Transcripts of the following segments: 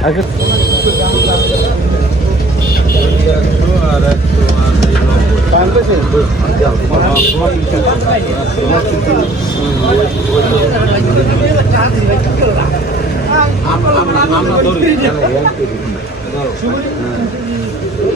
আর একশো আমরা ধরি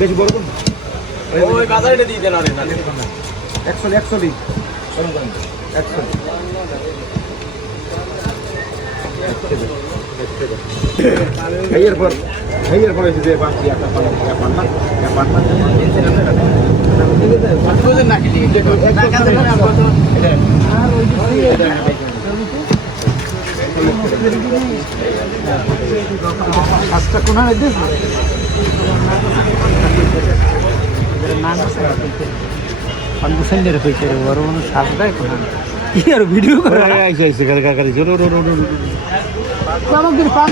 বেশি বড় কোন ওই বাজারে দিয়ে দেন আরে না একশো একশো দিন একশো খাইয়ের পর খাইয়ের পর এসে যে বাকি একটা পান একটা না একটা পান না কাজটা কোনায় দিস পান্ডু সেন্ডের হইছে রে বড় মানুষ সাজদাই কোনা কি আর ভিডিও করে আইছে আইছে কারে কারে জোর রো রো রো আমাদের পান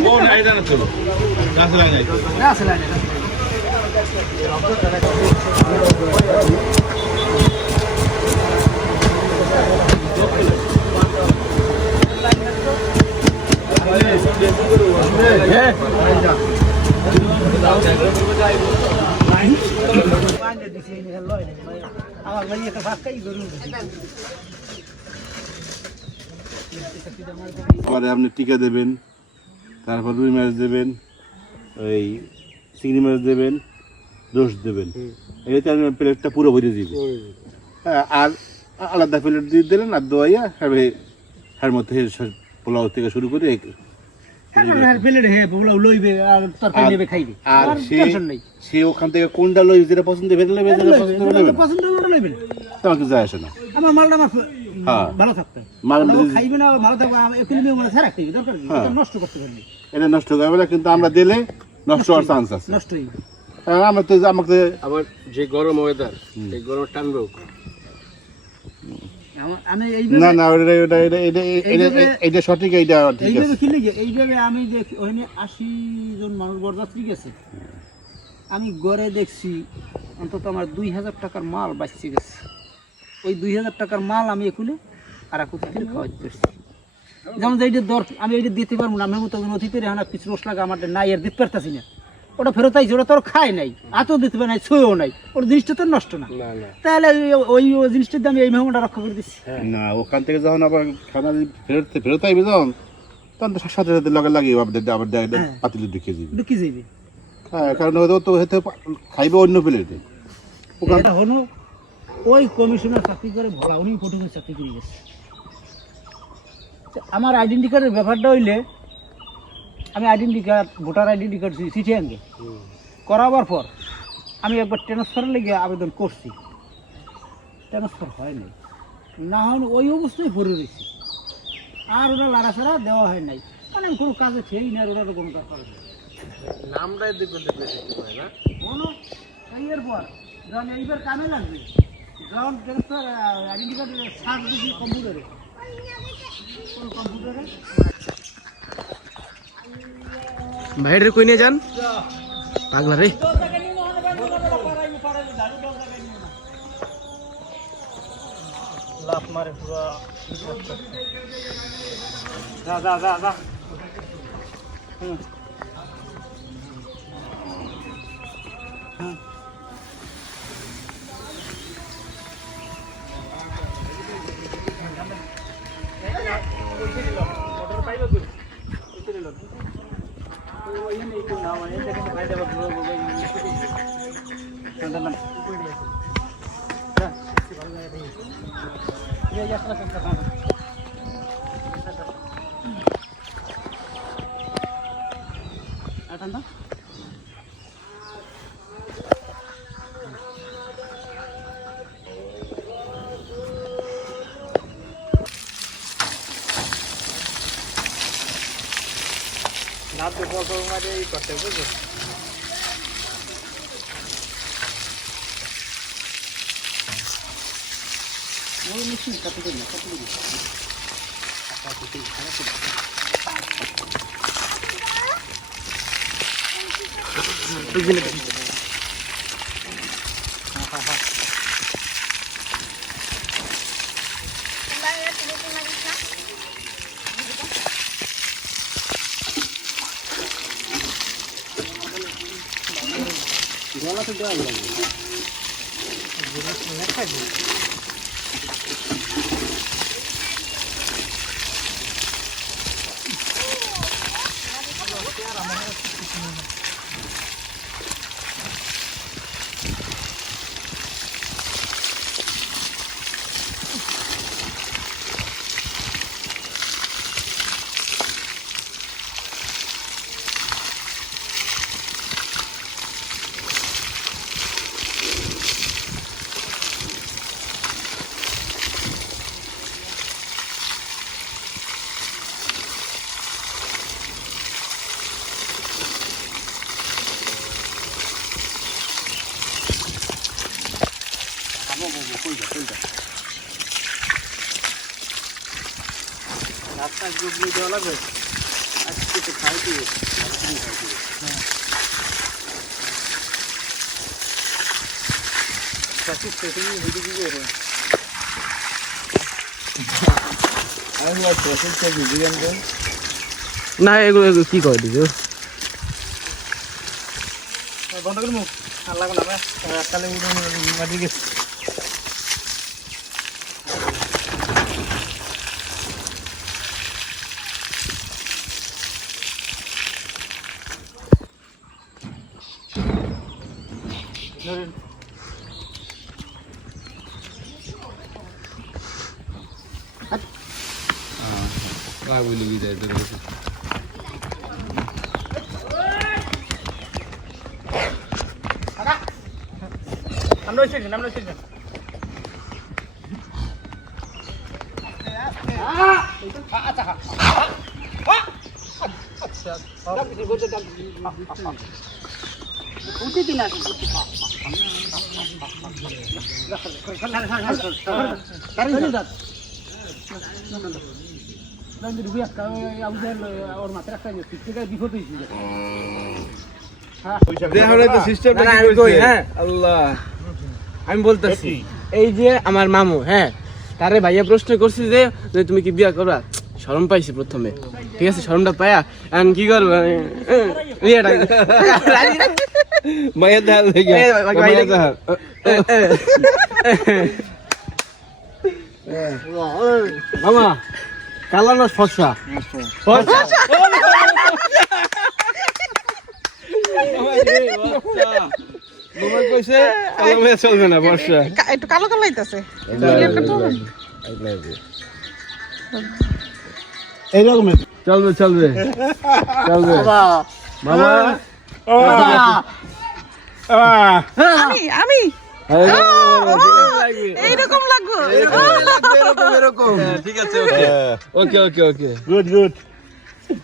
গাছ লাগে আমার ভাই পরে আপনি টিকা দেবেন তারপর রুই মাছ দেবেন ওই চিংড়ি মাছ দেবেন রোস দেবেন। এতে আমি প্লেটটা পুরো ভরে দিব। হ্যাঁ, আর আলাদা প্লেট দিয়ে দিলেন আর দোয়াইয়া হবে এর মধ্যে পোলাও থেকে শুরু করে সে টেনশন নাই। সে ওখান থেকে কোনটা লই যেটা পছন্দ ফেলে নেবে যেটা পছন্দ করে নেবেন পছন্দ হলে লইবেন তোমার যায় আসে না। আমার মালটা আমার। ভালো থাকতে মাল মাল খাইবে না ভালো থাকবে একুলি নিয়ে মনে ছাড়া খাইবে দরকার কি। এটা নষ্ট করতে পারবে এটা নষ্ট করবে না কিন্তু আমরা দিলে নষ্ট হওয়ার চান্স আছে। নষ্ট হয়ে আমরা তো আমাকে আবার যে গরম ওয়েদার এই গরম টানবেও না এইভাবে না ওটা এটা এটা এটা এটা এটা সঠিক এইটা ঠিক আছে। এইভাবে আমি যে ওখানে আশি জন মানুষ বরযাত্রী গেছে। আমি গড়ে দেখছি অন্তত আমার দুই হাজার টাকার মাল বাঁচতে গেছে। ওই দুই হাজার টাকার মাল আমি একুলে আর এক অতিথির খাওয়াইতে পারছি। যেমন যে এইটা দর আমি এইটা দিতে পারব না আমার মতো অতিথির এখন কিছু লাগা আমার নাই আর দিতে পারতাছি না। ওটা ফেরত আইছে ওটা তোর খায় নাই আতও দিতে পারে নাই ছুঁয়েও নাই ওর জিনিসটা তো নষ্ট না। না না। তাহলে ওই- জিনিসটার দাম এই মেহমানটা রক্ষা করে দিচ্ছি। না ওখান থেকে যখন আবার খানা ফেরত ফেরত আইবে যখন তখন তো সাথে সাথে লগে লাগিয়ে আবার আবার হ্যাঁ। পাতিলে ঢুকিয়ে দিবে। ঢুকি যাইবে হ্যাঁ কারণ ও তো হেতে খাইবে অন্য প্লেটে। ওখান এটা হলো ওই কমিশনার চাকরি করে ভোলা উনি ফটোগ্রাফি চাকরি করে গেছে। আমার আইডেন্টি কার্ডের ব্যাপারটা হইলে আমি identity card voter identity card চিঠি আনবে। করাবার পর আমি একবার ট্রান্সফারের লেগে আবেদন করছি। ট্রান্সফার হয় নাই। না হলে ওই অবস্থায় পড়ে রয়েছি। আর ওরা লাড়াছাড়া দেওয়া হয় নাই। মানে আমি কোনো কাজে খেয়েই না ওরা কোনো দরকার নেই নামটাই দেখবেন দেখবেন দেখতে পারে না। বলো এর পর যখন এইবার কামে লাগবে। যখন ট্রান্সফার আইডেন্টি কার্ড সার্চ দিবি কম্পিউটারে কোন কম্পিউটারে भाइर कोई नहीं जान पागला रे जा जा Ya, ya, ya, ya, ya, 我也没去，他不给你，他不给你。他不给你，他不给你。哎呀！都进来了。原来是这样的，原来太多了。রাস্তা গুগলি দেওয়া লাগবে। আজকে তো খাই দিয়ে সঠিক সেটিং হইতে কি করে না এগুলো এগুলো কি করে দিছো বন্ধ করে মুখ। আর না রাস্তালে মাটি গেছে। আমরা এসে গেছি আমরা এসে গেছি ওর মাথায় একটা বিপদ হয়েছিল না, না, আমি কই, হ্যাঁ আল্লাহ আমি বলতেছি এই যে আমার মামু হ্যাঁ তারে ভাইয়া প্রশ্ন করছি যে তুমি কি বিয়া করবা শরম পাইছি প্রথমে ঠিক আছে শরমটা পায়া এখন কি করব মায়ের মামা কালা না ফসা চলবে না বর্ষা একটু কালো কালো হইতাছে। এইরকম চলবে চলবে চলবে। বাবা। আমি আমি। এইরকম লাগবো। ঠিক আছে ওকে। ওকে ওকে ওকে। গুড গুড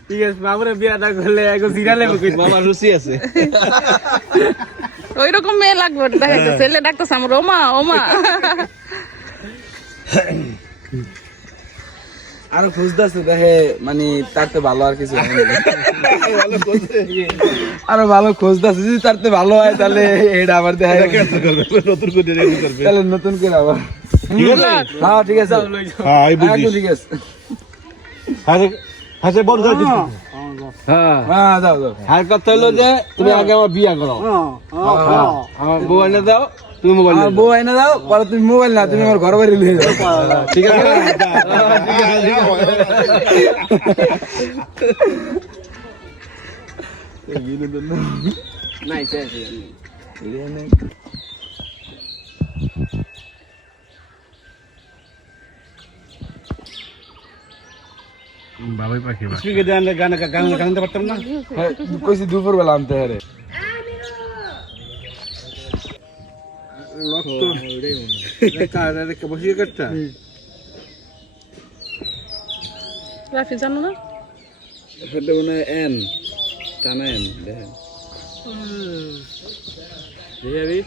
ঠিক আছে মামুরে বিয়াটা করলে একটু জিরালে মামার রুচি আছে। ওই রকম মেয়ে লাগবে দেখা যাচ্ছে ছেলে ডাকতেছে আমার ওমা ওমা। আরও খুঁজতেছে দেখে মানে তার তো ভালো আর কিছু আরও ভালো খুঁজতেছে যদি তার তো ভালো হয় তাহলে এটা আবার দেখা নতুন করে তাহলে নতুন করে আবার। ঠিক আছে? হ্যাঁ ঠিক আছে। হ্যাঁ একদম ঠিক আছে। হাসে হাসে বন্ধ হ্যাঁ। হ্যাঁ। দাও দাও। আর কথা হলো যে তুমি আগে আমার বিয়া করো। হ্যাঁ, আমার মোবাইল দাও। তুমি মোবাইল আমার বউ আইনা দাও পরে তুমি মোবাইল না তুমি আমার ঘর বাড়ি নিয়ে যাও। ঠিক আছে? নাই বাবাই পাখি আনলে গান গান গানতে পারতাম না? হ্যাঁ কইছি দুপুর বেলা আনতে হারে বসে কাটটা রাফি জানো না সেটা মনে হয় এন টানা এন দেখেন দেখি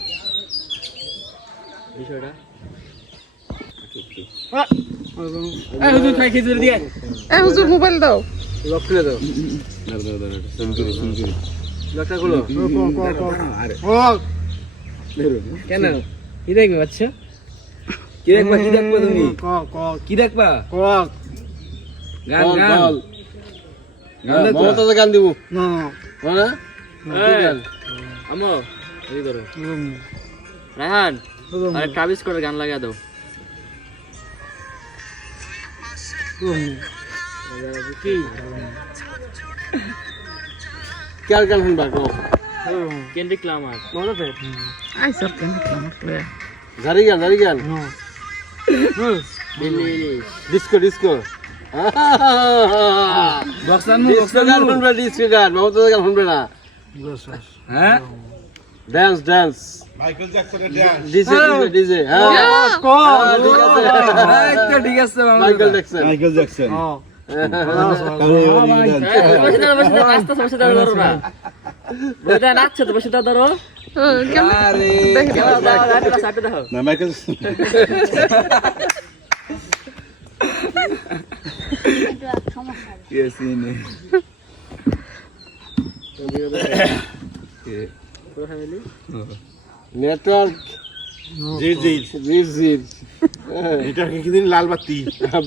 বিষয়টা এই হুজুর খাই খেজুর দিয়ে এ হুজুর মোবাইল দাও লক করে দাও লকটা খুলো কেন? কি দেখবে বাচ্চা? কি দেখবা? কি দেখবা তুমি? কি দেখবা? গান গান। মমতাজে গান দিব। না। আমো এই করো। রাহান আরে কাবিজ করে গান লাগা দাও। কি? কার গান শুনবা? কো। কেন্দ্রিক লামার আছে? আই সর কেন আমার প্লে জারি গান জারি গান। Disco disco. ডিস্কো গান শুনবে ডিস্কো গান। মমতা গান শুনবে না। হ্যাঁ? ডান্স ডান্স মাইকেল জ্যাকসনের ডান্স ডিজে ডিজে ডিজে। হ্যাঁ। ঠিক আছে। ঠিক আছে মাইকেল জ্যাকসন। Michael Jackson. আরে না মাইকেল। নেটওয়ার্ক জি জি জির জির এটা কি দিন লাল বাতি?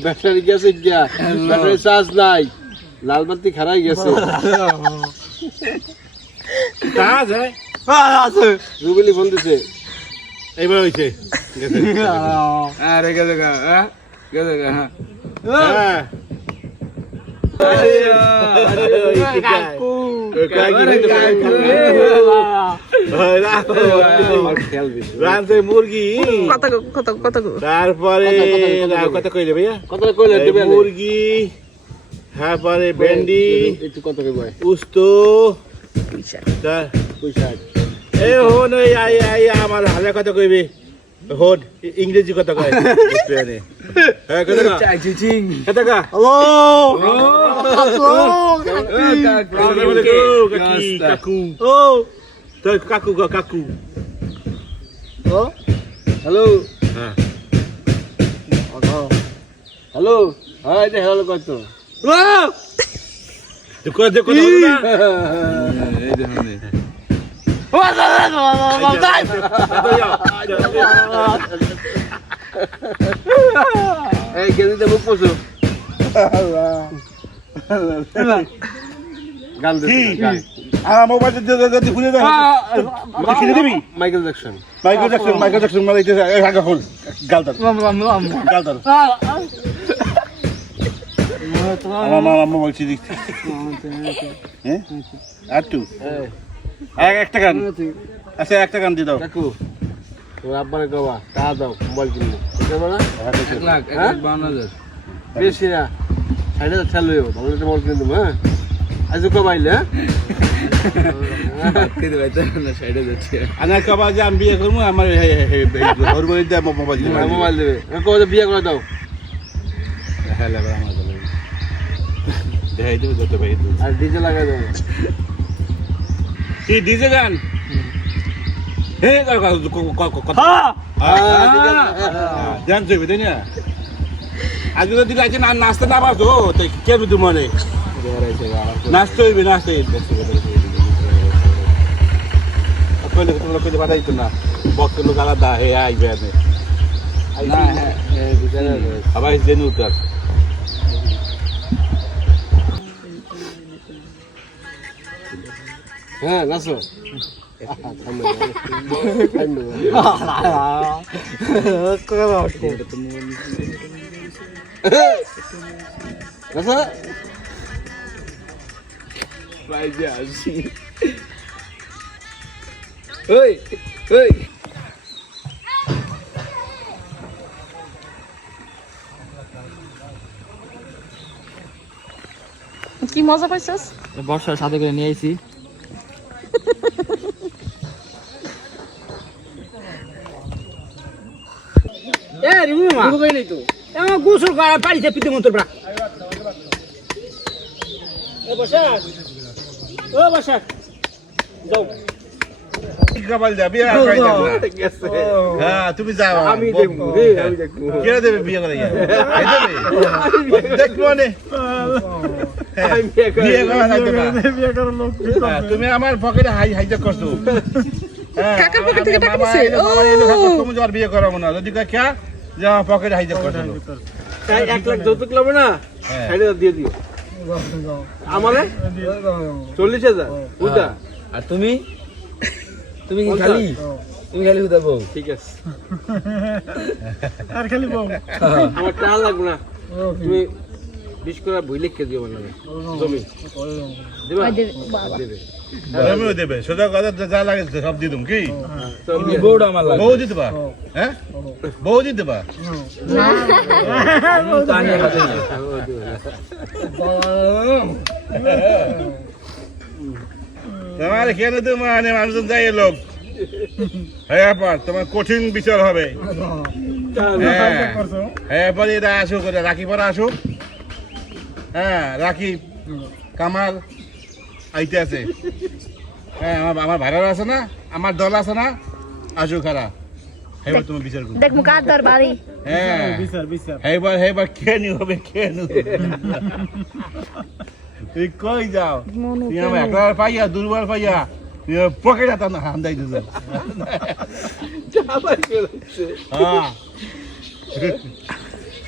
ব্যাটারি গেছে গিয়া। ব্যাটারি চার্জ নাই। লাল বাতি খারাই গেছে। কাজ হয়? রুবেলি ফোন দিছে। এইবার হইছে। আরে গেছে গা গেছে গা হ্যাঁ। মুরগি। কত কত কত তারপরে কত কইলে ভাইয়া? কত কইলে মুরগি তারপরে ভেন্ডি একটু কত কইবে? উস্তো। এই হন এই আই আই আমার হালে কত কইবি। হোড ইংরেজি কত কয়। হ্যাঁ কত কা চিচিং কত কা কাকি কাকু। ও তো কাকু গো কাকু। হ্যালো। হ্যাঁ। হ্যালো। হ্যাঁ এটা হ্যালো কত? এই গেদিতে মুখ পছু গান দে গান আমার মোবাইল যদি খুলে দাও কিনে দিবি Michael Jackson Michael Jackson Michael Jackson মানে গালদার গালদার আমার মা বলছি দেখছি হ্যাঁ? আর এক একটা গান। আচ্ছা একটা গান দিয়ে দাও। কাকু তোর আব্বারে কবা টা দাও মোবাইল কিনবো। বুঝতে না এক লাখ এক লাখ বাউন্ন হাজার। বেশি না ষাট হাজার চালু ভালো একটা মোবাইল কিনে দেবো হ্যাঁ আজ কবাইলে হ্যাঁ? আনার কবা যে আমি বিয়ে করব আমার মোবাইল দিবো মোবাইল দেবে। কবে বিয়ে করে দাও। হ্যাঁ দেখাই দেবো যত ভাই আর ডিজে লাগাই দেবো। কি ডিজে গান? হে কথা ধ্যান চলবে তাই না? আজকে নাচতে না পারছ তো কে বুঝু মনে? নাচতে হইবে নাচতে কইলে তোমরা কইলে পাঠাই তো না। বক্ত লোক আলাদা হে আইবে না হ্যাঁ আবার জেনে উঠার হ্যাঁ নাচো। নাচো। ওই ওই। কি মজা পাইছস? বর্ষার সাথে করে নিয়ে আইছি। নাই তো। গোসল করা পিতে মন্তর ব্রা। ও যাও। হ্যাঁ তুমি যাও। আমি দেখব। কে দেবে বিয়ে করে? দেখব। হ্যাঁ। হ্যাঁ, আমার পকেটে হাই হাইজাক করছ। হ্যাঁ, কাকার পকেট থেকে টাকা ও। তুমি যাওয়ার বিয়ে করাবো না। যদি কয় খ্যা, যে আমার পকেটে হাইজাক করছ তাই এক লাখ যৌতুক লাগবে না? হ্যাঁ। সাইডে দিয়ে দিও। আমারে? চল্লিশ হাজার? বুঝা আর তুমি? তুমি কি খালি? তুমি খালি হুদা বউ। ঠিক আছে। আর খালি আমার টাকা লাগবে না। তুমি বিশ করে বই লিখে দিও আমার জমি। দেবে? আমিও দেবে। সোজা কথা যা লাগে সব দিয়ে দিম কি? তুমি বউটা আমার লাগে বউ দিতে পা হ্যাঁ। বউ দিতে। তোমার কেন তো মানে মানুষজন যাই লোক হ্যাঁ তোমার কঠিন বিচার হবে। হ্যাঁ। হ্যাঁ এরা আসুক রাখি পরে আসুক। হ্যাঁ রাখি কামাল আইতে আছে। হ্যাঁ আমার আমার ভাড়ার আছে না আমার দল আছে না আসুক খারা হেবার তুমি বিচার করো দেখ মুখ দর বাড়ি। হ্যাঁ। বিচার বিচার। হেবার হেবার কে নি হবে কে নি তুই কই যাও? তুই আমার একলা পাইয়া দুর্বল পাইয়া তুই পকেট হাতা না হান্দাই দিছ হ্যাঁ।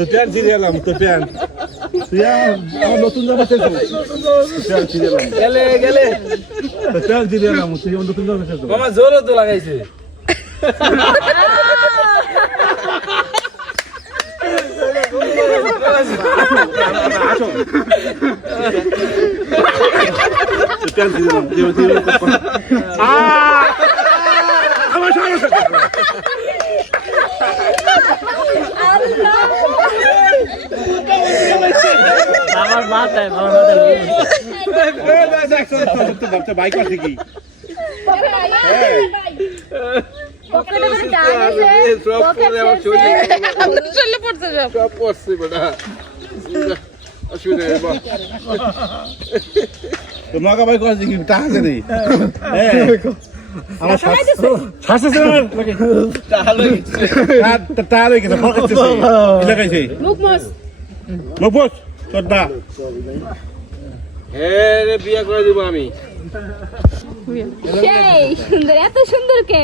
তো সিরিয়াল মতো ফ্যান তো আমার নতুন জামা গেলে গেলে তো ফ্যান সিরিয়াল তুই আমার নতুন জামা চেয়েছো মামা জোরও তো লাগাইছে আমার আমার মাথায় আমার মাথায় বাইক আছে কি সব পড়ছে বেটা বাইক আছে কি টাকা হ্যাঁ আমার তোরটা হ্যাঁ রে বিয়ে করে দিব আমি। সুন্দর এত সুন্দর কে?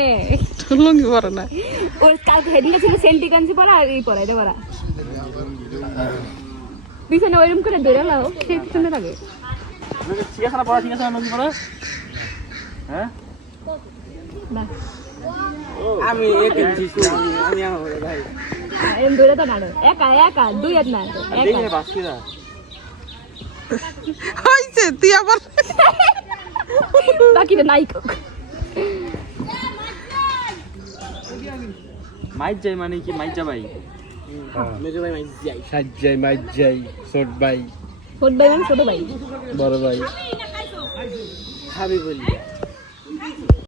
লুঙ্গি পরে না। ওর কালকে হেডিং ছিল সেন্টি কাঞ্চি পরা আর এই পরাইতে পরা। পিছনে ওইরকম করে ধরে লাও সেই পিছনে লাগে ঠিক পড়া ঠিক আছে না হ্যাঁ? আমি এক ইঞ্চি আমি আমার ভাই এরকম ধরে তো নাড়ো একা একা দুই না। একা। বাসিরা। হইছে তুই আবার বাকি নাই কোক মাইক যাই মানে কি মাইজ ভাই মেজো ভাই মাইজ যাই সাজ্জাই মাইজ যাই ছোট ভাই। ছোট ভাই মানে ছোট ভাই। বড় ভাই। খাবি বলি।